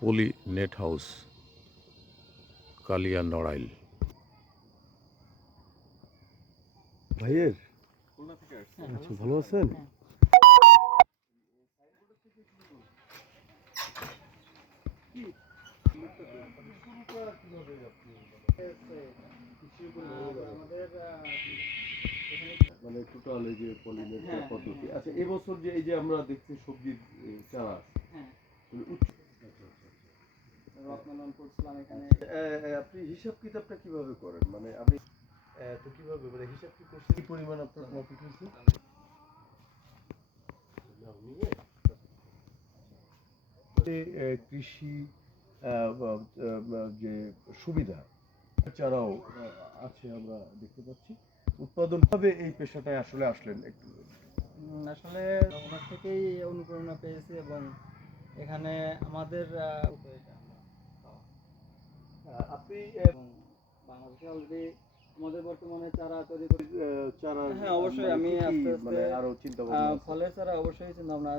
পলি net house, কালিয়া নড়াইল। ভাইয়ের আচ্ছা, ভালো আছেন? মানে টোটাল এই যে পলিনেট পদ্ধতি। আচ্ছা, এবছর যে এই যে আমরা দেখছি সবজির চারা আপনি হিসাব কিতাবটা কিভাবে করেন? মানে আপনি তো কিভাবে মানে হিসাব কি করছেন? কি পরিমাণ আপনার প্রফিট হয়েছে? কৃষি যে সুবিধা চারাও আছে আমরা দেখতে পাচ্ছি। উৎপাদন ভাবে এই পেশাটায় আসলে আসলেন একটু? আসলে ওনার থেকেই অনুপ্রেরণা পেয়েছি এবং এখানে আমাদের আপনি বাংলাদেশে অলরেডি আমাদের বর্তমানে চারা তৈরি করে চারা হ্যাঁ অবশ্যই আমি আস্তে আস্তে মানে আরো চিন্তা ভাবনা ফলের চারা অবশ্যই চিন্তা ভাবনা